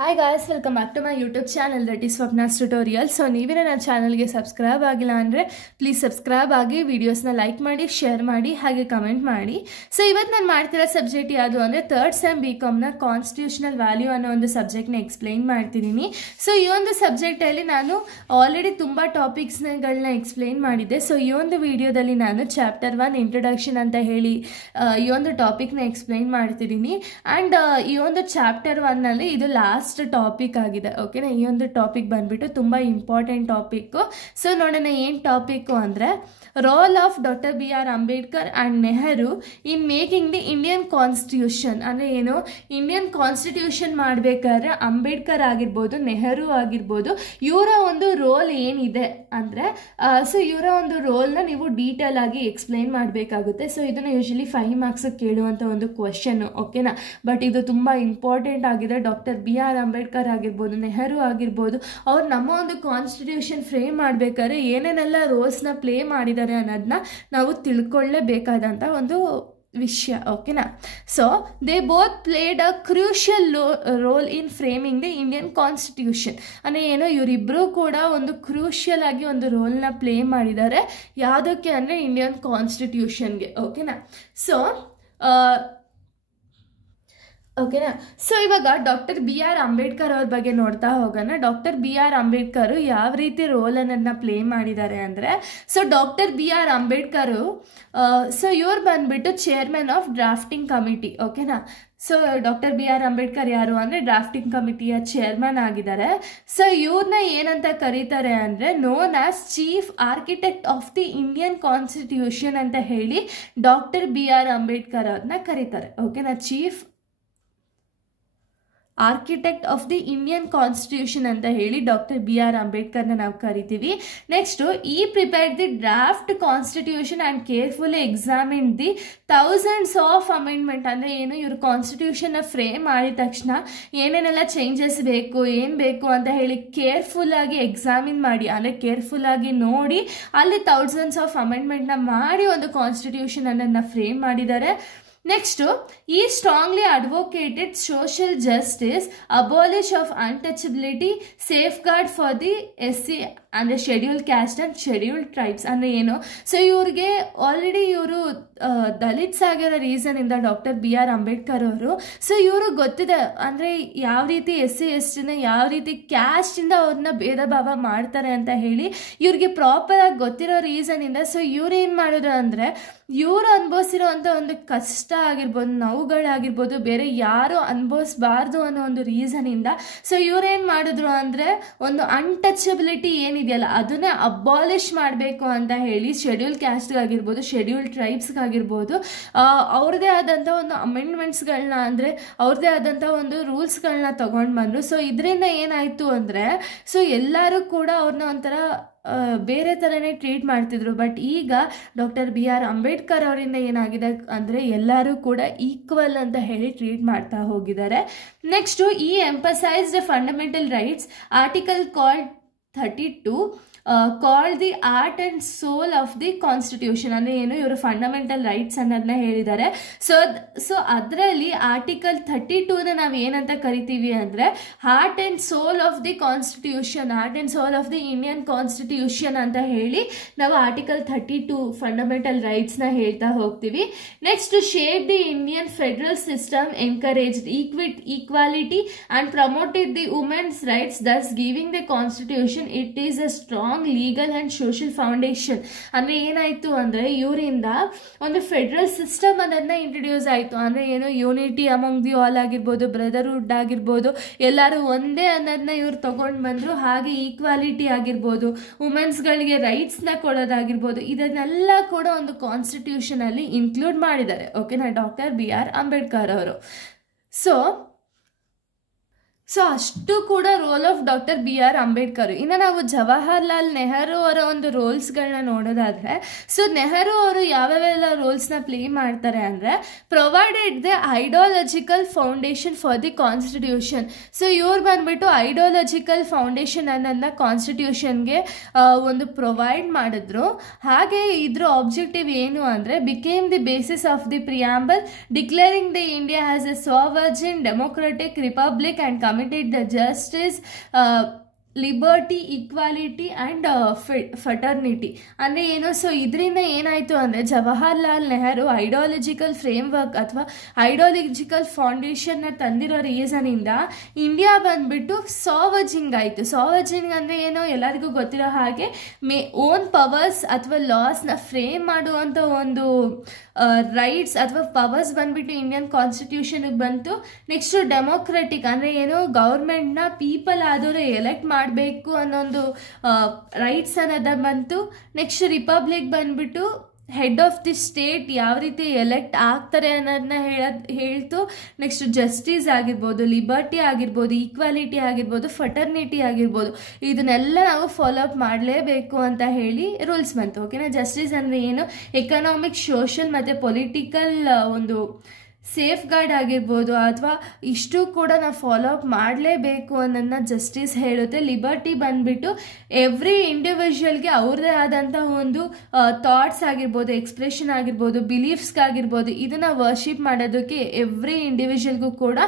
Hi guys, welcome back to my YouTube channel that is Swapna's Tutorial. So ನೀವೇನ ನನ್ನ ಚಾನಲ್ಗೆ subscribe ಆಗಿಲ್ಲ ಅಂದರೆ ಪ್ಲೀಸ್ ಸಬ್ಸ್ಕ್ರೈಬ್ ಆಗಿ ವಿಡಿಯೋಸ್ನ ಲೈಕ್ ಮಾಡಿ ಶೇರ್ ಮಾಡಿ ಹಾಗೆ ಕಮೆಂಟ್ ಮಾಡಿ. ಸೊ ಇವತ್ತು ನಾನು ಮಾಡ್ತಿರೋ ಸಬ್ಜೆಕ್ಟ್ ಯಾವುದು ಅಂದರೆ ಥರ್ಡ್ ಸೆಮ್ BComನ ಕಾನ್ಸ್ಟಿಟ್ಯೂಷನಲ್ ವ್ಯಾಲ್ಯೂ ಅನ್ನೋ ಒಂದು ಸಬ್ಜೆಕ್ಟ್ನ ಎಕ್ಸ್ಪ್ಲೈನ್ ಮಾಡ್ತಿದ್ದೀನಿ. ಸೊ ಈ ಒಂದು ಸಬ್ಜೆಕ್ಟಲ್ಲಿ ನಾನು ಆಲ್ರೆಡಿ ತುಂಬ ಟಾಪಿಕ್ಸ್ಗಳನ್ನ ಎಕ್ಸ್ಪ್ಲೈನ್ ಮಾಡಿದ್ದೆ. ಸೊ ಈ ಒಂದು ವಿಡಿಯೋದಲ್ಲಿ ನಾನು ಚಾಪ್ಟರ್ 1 ಇಂಟ್ರೊಡಕ್ಷನ್ ಅಂತ ಹೇಳಿ ಈ ಒಂದು ಟಾಪಿಕ್ನ ಎಕ್ಸ್ಪ್ಲೈನ್ ಮಾಡ್ತಿದ್ದೀನಿ. ಆ್ಯಂಡ್ ಈ ಒಂದು ಚಾಪ್ಟರ್ 1ನಲ್ಲಿ ಇದು ಲಾಸ್ಟ್ ಟಾಪಿಕ್ ಆಗಿದೆ. ಓಕೆನಾ, ಈ ಒಂದು ಟಾಪಿಕ್ ಬಂದ್ಬಿಟ್ಟು ತುಂಬ ಇಂಪಾರ್ಟೆಂಟ್ ಟಾಪಿಕ್ಕು. ಸೊ ನೋಡೋಣ ಏನು ಟಾಪಿಕ್ಕು ಅಂದರೆ role of doctor BR Ambedkar and Nehru in making the Indian constitution. ಅಂದರೆ ಏನು, ಇಂಡಿಯನ್ ಕಾನ್ಸ್ಟಿಟ್ಯೂಷನ್ ಮಾಡಬೇಕಾದ್ರೆ ಅಂಬೇಡ್ಕರ್ ಆಗಿರ್ಬೋದು, ನೆಹರು ಆಗಿರ್ಬೋದು, ಇವರ ಒಂದು ರೋಲ್ ಏನಿದೆ ಅಂದರೆ ಸೊ ಇವರ ಒಂದು ರೋಲ್ನ ನೀವು ಡೀಟೇಲ್ ಆಗಿ ಎಕ್ಸ್ಪ್ಲೈನ್ ಮಾಡಬೇಕಾಗುತ್ತೆ. ಸೊ ಇದನ್ನು ಯೂಶಲಿ 5 ಮಾರ್ಕ್ಸ್ ಕೇಳುವಂಥ ಒಂದು ಕ್ವಶನ್ನು. ಓಕೆನಾ, ಬಟ್ ಇದು ತುಂಬ ಇಂಪಾರ್ಟೆಂಟ್ ಆಗಿದೆ. ಡಾಕ್ಟರ್ BR ಅಂಬೇಡ್ಕರ್ ಆಗಿರ್ಬೋದು, ನೆಹರು ಆಗಿರ್ಬೋದು, ಅವ್ರು ನಮ್ಮ ಒಂದು ಕಾನ್ಸ್ಟಿಟ್ಯೂಷನ್ ಫ್ರೇಮ್ ಮಾಡಬೇಕಾದ್ರೆ ಏನೇನೆಲ್ಲ ರೋಲ್ಸ್ನ ಪ್ಲೇ ಮಾಡಿದ್ದಾರೆ ಅನ್ನೋದನ್ನ ನಾವು ತಿಳ್ಕೊಳ್ಳೇಬೇಕಾದಂಥ ಒಂದು ವಿಷಯ. ಓಕೆನಾ, so they both played a crucial role in framing the Indian constitution. ಅಂದರೆ ಏನೋ ಇವರಿಬ್ಬರು ಕೂಡ ಒಂದು ಕ್ರೂಷಿಯಲ್ ಆಗಿ ಒಂದು ರೋಲ್ನ ಪ್ಲೇ ಮಾಡಿದ್ದಾರೆ. ಯಾವುದಕ್ಕೆ ಅಂದರೆ ಇಂಡಿಯನ್ ಕಾನ್ಸ್ಟಿಟ್ಯೂಷನ್ಗೆ. ಓಕೆನಾ, ಓಕೆನಾ. ಸೊ ಇವಾಗ ಡಾಕ್ಟರ್ BR ಅಂಬೇಡ್ಕರ್ ಅವ್ರ ಬಗ್ಗೆ ನೋಡ್ತಾ ಹೋಗೋಣ. ಡಾಕ್ಟರ್ BR ಅಂಬೇಡ್ಕರ್ ಯಾವ ರೀತಿ ರೋಲ್ ಅನ್ನೋದನ್ನ ಪ್ಲೇ ಮಾಡಿದ್ದಾರೆ ಅಂದರೆ, so doctor BR Ambedkar so ಇವ್ರು ಬಂದ್ಬಿಟ್ಟು ಚೇರ್ಮನ್ ಆಫ್ ಡ್ರಾಫ್ಟಿಂಗ್ ಕಮಿಟಿ. ಓಕೆನಾ, ಸೊ ಡಾಕ್ಟರ್ BR ಅಂಬೇಡ್ಕರ್ ಯಾರು ಅಂದರೆ ಡ್ರಾಫ್ಟಿಂಗ್ ಕಮಿಟಿಯ ಚೇರ್ಮನ್ ಆಗಿದ್ದಾರೆ. ಸೊ ಇವ್ರನ್ನ ಏನಂತ ಕರೀತಾರೆ ಅಂದರೆ known as chief architect of the Indian constitution ಅಂತ ಹೇಳಿ ಡಾಕ್ಟರ್ BR ಅಂಬೇಡ್ಕರ್ ಅವ್ರನ್ನ ಕರೀತಾರೆ. ಓಕೆನಾ, chief architect of the Indian constitution ಅಂತ ಹೇಳಿ ಡಾಕ್ಟರ್ BR ಅಂಬೇಡ್ಕರ್ನ ನಾವು ಕರಿತೀವಿ. ನೆಕ್ಸ್ಟು ಈ prepared the draft constitution and carefully examine the thousands of amendment. ಅಂದರೆ ಏನು, ಇವರು ಕಾನ್ಸ್ಟಿಟ್ಯೂಷನ್ನ ಫ್ರೇಮ್ ಮಾಡಿದ ತಕ್ಷಣ ಏನೇನೆಲ್ಲ ಚೇಂಜಸ್ ಬೇಕು, ಏನು ಬೇಕು ಅಂತ ಹೇಳಿ ಕೇರ್ಫುಲ್ಲಾಗಿ ಎಕ್ಸಾಮಿನ್ ಮಾಡಿ, ಅಂದರೆ ಕೇರ್ಫುಲ್ಲಾಗಿ ನೋಡಿ ಅಲ್ಲಿ ಥೌಸಂಡ್ಸ್ ಆಫ್ ಅಮೆಂಡ್ಮೆಂಟ್ನ ಮಾಡಿ ಒಂದು ಕಾನ್ಸ್ಟಿಟ್ಯೂಷನ್ ಅನ್ನೋದನ್ನ ಫ್ರೇಮ್ ಮಾಡಿದ್ದಾರೆ. ನೆಕ್ಸ್ಟು ಈ strongly advocated social justice, abolish of untouchability, safeguard for the SC ಅಂದರೆ schedule caste and schedule tribes. ಅಂದರೆ ಏನು, ಸೊ ಇವ್ರಿಗೆ ಆಲ್ರೆಡಿ ಇವರು ದಲಿತ್ಸ್ ಆಗಿರೋ ರೀಸನಿಂದ ಡಾಕ್ಟರ್ BR ಅಂಬೇಡ್ಕರ್ ಅವರು, ಸೊ ಇವರು ಗೊತ್ತಿದೆ ಅಂದರೆ ಯಾವ ರೀತಿ SC STನ ಯಾವ ರೀತಿ ಕ್ಯಾಸ್ಟಿಂದ ಅವ್ರನ್ನ ಭೇದ ಭಾವ ಮಾಡ್ತಾರೆ ಅಂತ ಹೇಳಿ ಇವ್ರಿಗೆ ಪ್ರಾಪರಾಗಿ ಗೊತ್ತಿರೋ ರೀಸನಿಂದ ಸೊ ಇವ್ರು ಏನು ಮಾಡಿದ್ರು ಅಂದರೆ ಇವರು ಅನುಭವಿಸಿರೋವಂಥ ಒಂದು ಕಷ್ಟ ಆಗಿರ್ಬೋದು, ನೋವುಗಳಾಗಿರ್ಬೋದು, ಬೇರೆ ಯಾರು ಅನುಭವಿಸ್ಬಾರ್ದು ಅನ್ನೋ ಒಂದು ರೀಸನಿಂದ ಸೊ ಇವ್ರೇನು ಮಾಡಿದ್ರು ಅಂದರೆ ಒಂದು ಅನ್ಟಚಬಿಲಿಟಿ ಏನಿದೆಯಲ್ಲ ಅದನ್ನೇ ಅಬಾಲಿಷ್ ಮಾಡಬೇಕು ಅಂತ ಹೇಳಿ ಶೆಡ್ಯೂಲ್ ಕ್ಯಾಸ್ಟ್ಗಾಗಿರ್ಬೋದು, ಶೆಡ್ಯೂಲ್ ಟ್ರೈಬ್ಸ್ಗಾಗಿರ್ಬೋದು ಅವ್ರದ್ದೇ ಆದಂಥ ಒಂದು ಅಮೆಂಡ್ಮೆಂಟ್ಸ್ಗಳನ್ನ ಅಂದರೆ ಅವ್ರದ್ದೇ ಆದಂಥ ಒಂದು ರೂಲ್ಸ್ಗಳನ್ನ ತೊಗೊಂಡು ಬಂದರು. ಸೊ ಇದರಿಂದ ಏನಾಯಿತು ಅಂದರೆ ಸೊ ಎಲ್ಲರೂ ಕೂಡ ಅವ್ರನ್ನ ಒಂಥರ ಬೇರೆ ಥರನೇ ಟ್ರೀಟ್ ಮಾಡ್ತಿದ್ರು. ಬಟ್ ಈಗ ಡಾಕ್ಟರ್ BR ಅಂಬೇಡ್ಕರ್ ಅವರಿಂದ ಏನಾಗಿದೆ ಅಂದರೆ ಎಲ್ಲರೂ ಕೂಡ ಈಕ್ವಲ್ ಅಂತ ಹೇಳಿ ಟ್ರೀಟ್ ಮಾಡ್ತಾ ಹೋಗಿದ್ದಾರೆ. ನೆಕ್ಸ್ಟು ಈ emphasized fundamental rights article called 32 called the art and soul of the constitution. ಅಂದರೆ ಏನು, ಇವರು ಫಂಡಮೆಂಟಲ್ ರೈಟ್ಸ್ ಅನ್ನೋದನ್ನ ಹೇಳಿದ್ದಾರೆ. ಸೊ ಅದರಲ್ಲಿ ಆರ್ಟಿಕಲ್ 32ನ ನಾವು ಏನಂತ ಕರಿತೀವಿ ಅಂದರೆ heart and soul of the constitution, heart and soul of the Indian constitution ಅಂತ ಹೇಳಿ ನಾವು ಆರ್ಟಿಕಲ್ 32 ಫಂಡಮೆಂಟಲ್ ರೈಟ್ಸ್ನ ಹೇಳ್ತಾ ಹೋಗ್ತೀವಿ. Next shape the Indian federal system, encourage equality and promoted the women's rights, thus giving the constitution it is a strong legal and social foundation. ಅಂದರೆ ಏನಾಯಿತು ಅಂದರೆ ಇವರಿಂದ ಒಂದು ಫೆಡರಲ್ ಸಿಸ್ಟಮ್ ಅನ್ನೋದನ್ನ ಇಂಟ್ರೊಡ್ಯೂಸ್ ಆಯಿತು. ಅಂದರೆ ಏನು, ಯೂನಿಟಿ ಅಮಂಗ್ ದಿ ಆಲ್ ಆಗಿರ್ಬೋದು, ಬ್ರದರ್ಹುಡ್ ಆಗಿರ್ಬೋದು, ಎಲ್ಲರೂ ಒಂದೇ ಅನ್ನೋದನ್ನ ಇವ್ರು ತೊಗೊಂಡು ಬಂದರು. ಹಾಗೆ ಈಕ್ವಾಲಿಟಿ ಆಗಿರ್ಬೋದು, ವುಮೆನ್ಸ್ಗಳಿಗೆ ರೈಟ್ಸ್ನ ಕೊಡೋದಾಗಿರ್ಬೋದು, ಇದನ್ನೆಲ್ಲ ಕೂಡ ಒಂದು ಕಾನ್ಸ್ಟಿಟ್ಯೂಷನಲ್ಲಿ ಇನ್ಕ್ಲೂಡ್ ಮಾಡಿದ್ದಾರೆ. ಓಕೆನಾ, ಡಾಕ್ಟರ್ BR ಅಂಬೇಡ್ಕರ್ ಅವರು. ಸೊ ಅಷ್ಟು ಕೂಡ role of doctor BR Ambedkar. ಇನ್ನು ನಾವು ಜವಾಹರ್ಲಾಲ್ ನೆಹರು ಅವರ ಒಂದು ರೋಲ್ಸ್ಗಳನ್ನ ನೋಡೋದಾದರೆ ಸೊ ನೆಹರು ಅವರು ಯಾವ್ಯಾವೆಲ್ಲ ರೋಲ್ಸ್ನ ಪ್ಲೇ ಮಾಡ್ತಾರೆ ಅಂದರೆ provided the ideological foundation for the constitution. So ಇವ್ರು ಬಂದ್ಬಿಟ್ಟು ಐಡಿಯಾಲಜಿಕಲ್ ಫೌಂಡೇಶನ್ ಅನ್ನೋದನ್ನ ಕಾನ್ಸ್ಟಿಟ್ಯೂಷನ್ಗೆ ಒಂದು ಪ್ರೊವೈಡ್ ಮಾಡಿದ್ರು. ಹಾಗೆ ಇದ್ರ ಆಬ್ಜೆಕ್ಟಿವ್ ಏನು ಅಂದರೆ became the basis of the preamble declaring the India as a sovereign democratic republic and committed the justice, liberty, equality and fraternity. ಅಂದರೆ ಏನು, ಸೊ ಇದರಿಂದ ಏನಾಯಿತು ಅಂದರೆ ಜವಾಹರ್ಲಾಲ್ ನೆಹರು ಐಡಿಯಾಲಜಿಕಲ್ ಫ್ರೇಮ್ವರ್ಕ್ ಅಥವಾ ಐಡಿಯಾಲಜಿಕಲ್ ಫೌಂಡೇಶನ್ನ ತಂದಿರೋ ರೀಸನಿಂದ ಇಂಡಿಯಾ ಬಂದುಬಿಟ್ಟು ಸಾವರ್ಜಿಂಗ್ ಆಯಿತು. ಸಾವರ್ಜಿಂಗ್ ಅಂದರೆ ಏನು, ಎಲ್ಲರಿಗೂ ಗೊತ್ತಿರೋ ಹಾಗೆ ಓನ್ ಪವರ್ಸ್ ಅಥವಾ ಲಾಸ್ನ ಫ್ರೇಮ್ ಮಾಡುವಂಥ ಒಂದು ರೈಟ್ಸ್ ಅಥವಾ ಪವರ್ಸ್ ಬಂದುಬಿಟ್ಟು ಇಂಡಿಯನ್ ಕಾನ್ಸ್ಟಿಟ್ಯೂಷನ್ಗೆ ಬಂತು. ನೆಕ್ಸ್ಟು ಡೆಮೋಕ್ರೆಟಿಕ್ ಅಂದರೆ ಏನು, ಗೌರ್ಮೆಂಟ್ನ ಪೀಪಲ್ ಆದವರು ಎಲೆಕ್ಟ್ ಮಾಡಬೇಕು ಅನ್ನೊಂದು ರೈಟ್ಸ್ ಅನ್ನೋದು ಬಂತು. ನೆಕ್ಸ್ಟ್ ರಿಪಬ್ಲಿಕ್ ಬಂದುಬಿಟ್ಟು ಹೆಡ್ ಆಫ್ ದಿ ಸ್ಟೇಟ್ ಯಾವ ರೀತಿ ಎಲೆಕ್ಟ್ ಆಗ್ತಾರೆ ಅನ್ನೋದನ್ನ ಹೇಳ್ತು. ನೆಕ್ಸ್ಟ್ ಜಸ್ಟಿಸ್ ಆಗಿರ್ಬೋದು, ಲಿಬರ್ಟಿ ಆಗಿರ್ಬೋದು, ಈಕ್ವಾಲಿಟಿ ಆಗಿರ್ಬೋದು, ಫಟರ್ನಿಟಿ ಆಗಿರ್ಬೋದು, ಇದನ್ನೆಲ್ಲ ನಾವು ಫಾಲೋ ಅಪ್ ಮಾಡಲೇಬೇಕು ಅಂತ ಹೇಳಿ ರೂಲ್ಸ್ ಬಂತು. ಓಕೆನಾ. ಜಸ್ಟಿಸ್ ಅಂದರೆ ಏನು, ಎಕನಾಮಿಕ್, ಸೋಷಲ್ ಮತ್ತು ಪೊಲಿಟಿಕಲ್ ಒಂದು ಸೇಫ್ ಗಾರ್ಡ್ ಆಗಿರ್ಬೋದು ಅಥವಾ ಇಷ್ಟು ಕೂಡ ನಾವು ಫಾಲೋ ಅಪ್ ಮಾಡಲೇಬೇಕು ಅನ್ನೋದನ್ನ ಜಸ್ಟಿಸ್ ಹೇಳುತ್ತೆ. ಲಿಬರ್ಟಿ ಬಂದುಬಿಟ್ಟು ಎವ್ರಿ ಇಂಡಿವಿಜುವಲ್ಗೆ ಅವ್ರದ್ದೇ ಆದಂಥ ಒಂದು ಥಾಟ್ಸ್ ಆಗಿರ್ಬೋದು, ಎಕ್ಸ್ಪ್ರೆಷನ್ ಆಗಿರ್ಬೋದು, ಬಿಲೀಫ್ಸ್ಗಾಗಿರ್ಬೋದು, ಇದನ್ನು ವರ್ಷಿಪ್ ಮಾಡೋದಕ್ಕೆ ಎವ್ರಿ ಇಂಡಿವಿಜುವಲ್ಗೂ ಕೂಡ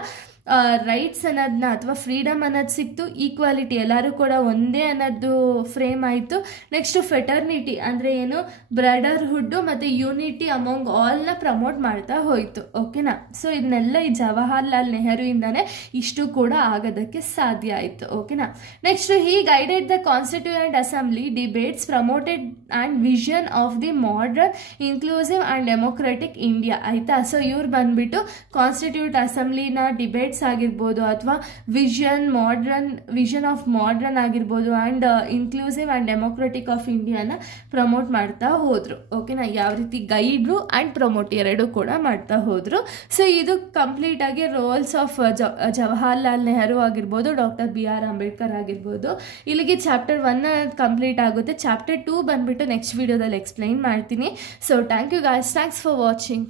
ರೈಟ್ಸ್ ಅನ್ನೋದನ್ನ ಅಥವಾ ಫ್ರೀಡಮ್ ಅನ್ನೋದು ಸಿಕ್ತು. ಈಕ್ವಾಲಿಟಿ, ಎಲ್ಲರೂ ಕೂಡ ಒಂದೇ ಅನ್ನೋದು ಫ್ರೇಮ್ ಆಯಿತು. ನೆಕ್ಸ್ಟು ಫೆಟರ್ನಿಟಿ ಅಂದರೆ ಏನು, ಬ್ರದರ್ಹುಡ್ಡು ಮತ್ತು ಯೂನಿಟಿ ಅಮಾಂಗ್ ಆಲ್ನ ಪ್ರಮೋಟ್ ಮಾಡ್ತಾ ಹೋಯಿತು. ಓಕೆನಾ. ಸೊ ಇದನ್ನೆಲ್ಲ ಈ ಜವಾಹರ್ಲಾಲ್ ನೆಹರುವಿಂದನೇ ಇಷ್ಟು ಕೂಡ ಆಗೋದಕ್ಕೆ ಸಾಧ್ಯ ಆಯಿತು. ಓಕೆನಾ. Next he guided the constituent assembly debates promoted and vision of the modern inclusive and democratic India. ಆಯಿತಾ. ಸೊ ಇವ್ರು ಬಂದುಬಿಟ್ಟು ಕಾನ್ಸ್ಟಿಟ್ಯೂಟ್ ಅಸೆಂಬ್ಲಿನ ಡಿಬೇಟ್ಸ್ ಆಗಿರ್ಬೋದು ಅಥವಾ ವಿಷನ್ ಆಫ್ ಮಾಡರ್ನ್ ಆಗಿರ್ಬೋದು and inclusive and democratic of ಇಂಡಿಯಾನ ಪ್ರಮೋಟ್ ಮಾಡ್ತಾ ಹೋದರು. ಓಕೆನಾ. ಯಾವ ರೀತಿ ಗೈಡ್ರು ಆ್ಯಂಡ್ ಪ್ರಮೋಟ್ ಎರಡೂ ಕೂಡ ಮಾಡ್ತಾ ಹೋದರು. ಸೊ ಇದು ಕಂಪ್ಲೀಟ್ ಆಗಿ ರೋಲ್ಸ್ ಆಫ್ ಜವಾಹರ್ಲಾಲ್ ನೆಹರು ಆಗಿರ್ಬೋದು, ಡಾಕ್ಟರ್ BR ಅಂಬೇಡ್ಕರ್ ಆಗಿರ್ಬೋದು. ಇಲ್ಲಿಗೆ ಚಾಪ್ಟರ್ 1 ಕಂಪ್ಲೀಟ್ ಆಗುತ್ತೆ. ಚಾಪ್ಟರ್ 2 ಬಂದುಬಿಟ್ಟು ನೆಕ್ಸ್ಟ್ ವಿಡಿಯೋದಲ್ಲಿ ಎಕ್ಸ್ಪ್ಲೈನ್ ಮಾಡ್ತೀನಿ. So thank you guys, thanks for watching.